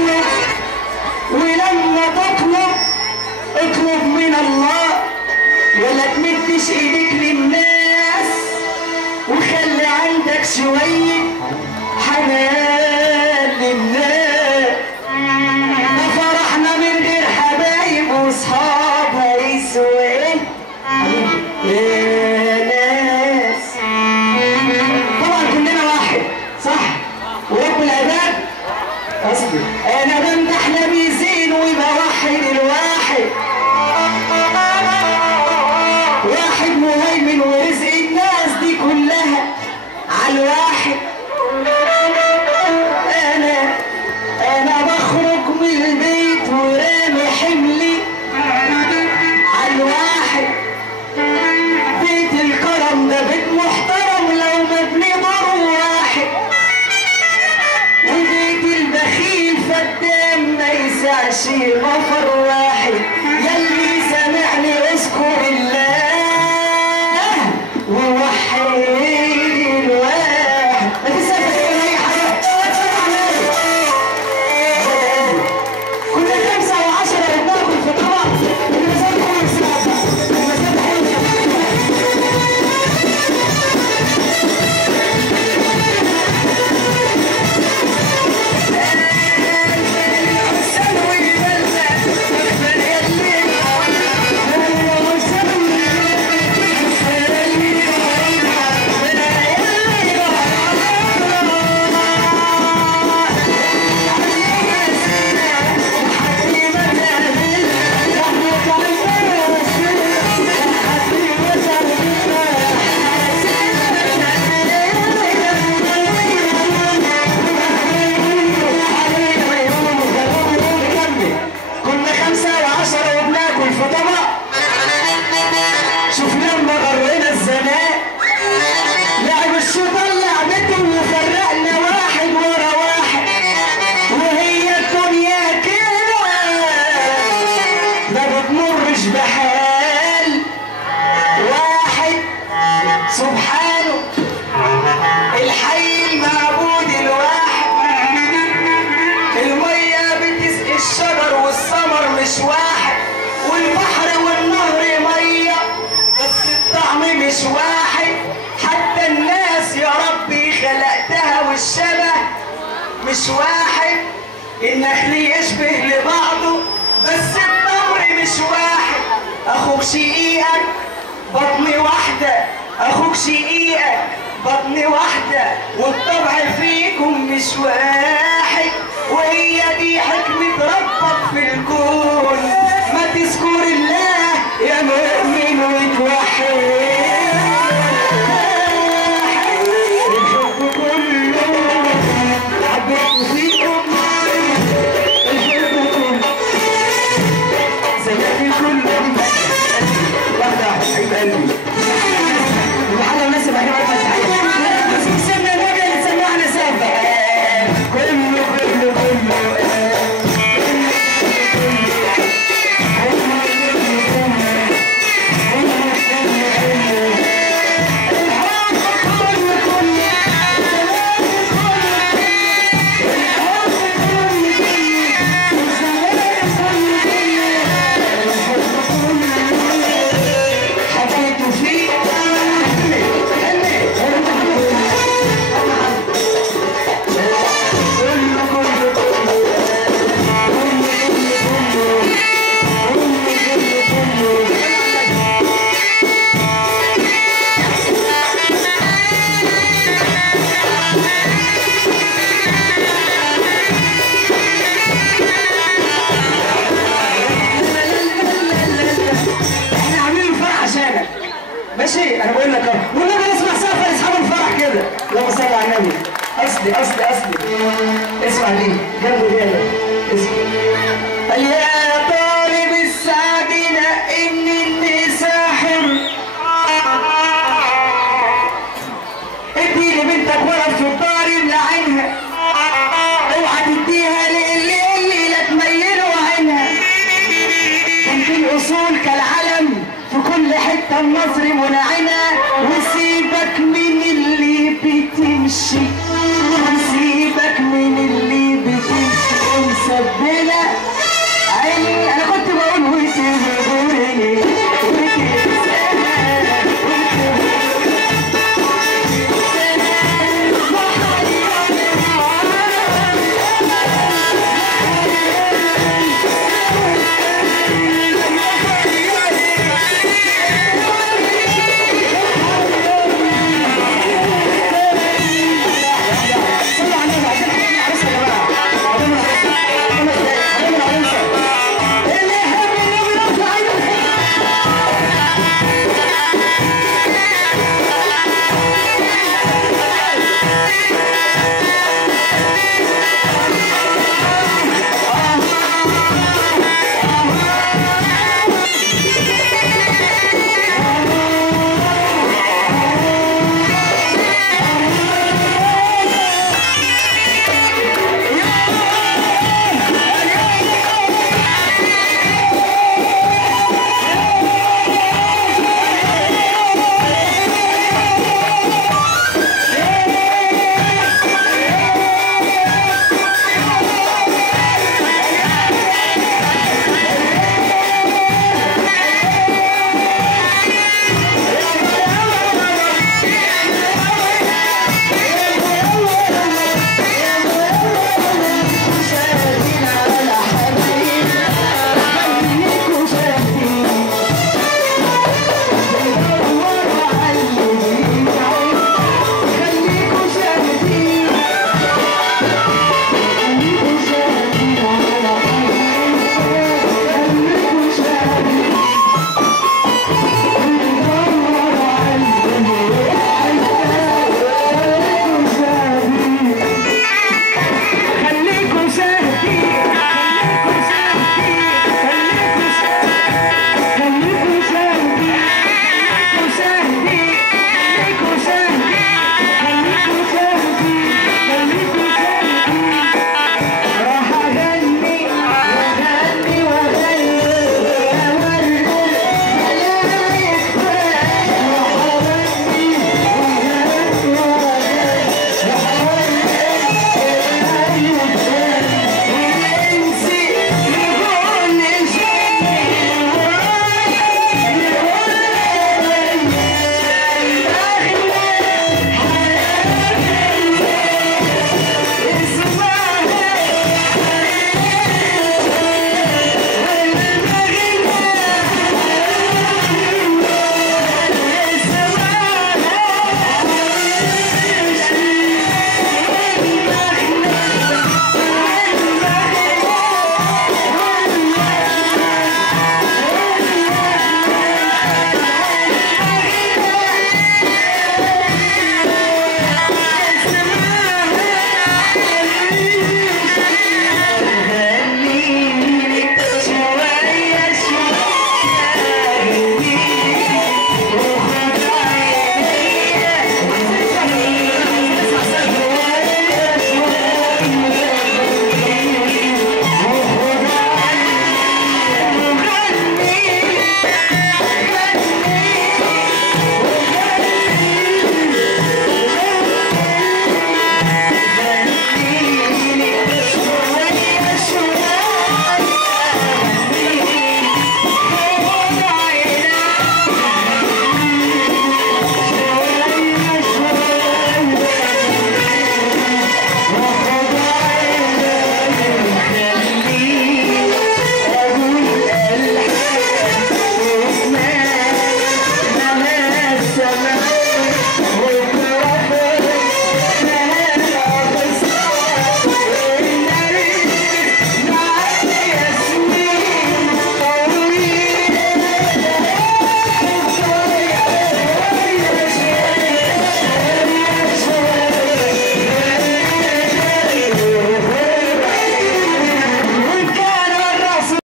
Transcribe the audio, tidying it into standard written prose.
تطلب، ولما تطلب اطلب من الله، ولا تمدش ايديك للناس، وخلي عندك شوية حنان للناس. ده فرحنا من غير حبايب وصحاب هيسوى ايه يا ناس. طبعا كلنا واحد صح، ورب العباد اصلي انا بمدح نبي زين وبوحد الواحد، واحد مهيمن ورزق الناس دي كلها عالواحد. انا بخرج من البيت ورامي حملي عالواحد. بيت الكرم ده بيت محترم لو مبني دور واحد، وبيت البخيل فدام ما يسعش غفر واحد. يلي سامعني اذكر الله ووحد الواحد. مفيش سبب ولا اي حاجه. كنا 5 و10 بناكل في طبق المسافه حلوه الساعه، المسافه حلوه. شوف لما غرينا الزمان لعب الشيطان لعبته وفرقنا واحد ورا واحد، وهي الدنيا كده ما بتمرش بحال واحد. سبحانه الحي المعبود الواحد، المية بتسقي الشجر والثمر مش واحد، والبحر والنهر مية بس الطعم مش واحد. حتى الناس يا ربي خلقتها والشبه مش واحد. النخل يشبه لبعضه بس التمر مش واحد. اخوك شقيقك بطن واحدة، اخوك شقيقك بطن واحدة، والطبع فيكم مش واحد. وهي دي حكمة ربك في الكون، ما تذكر الله يا مؤمن وتوحد. الحب كله حبيت فيكم، الحب كله زمان كله واحدة حبيب قلبي. وحاجة الناس اللي بحبها فتحية بس بسمنا الراجل اللي سمعنا سافة كله كله كله ماشي. انا بقول لك اهو، والنبي نسمع سقف لاصحاب الفرح كده. اللهم صل على النبي. اصلي اصلي اصلي. اسمع دي جنبه دي. اسمع. يا طالب السعد نقني النساحر، ادي لبنتك ورق في الدار ملعنها، اوعى تديها للي لا تميله عينها. بنت الاصول كالعلم في كل حته مصر منعنه، وسيبك من اللي بتمشي، وسيبك من اللي بتمشي انسى ربنا عيني انا كنت بقول وتهدى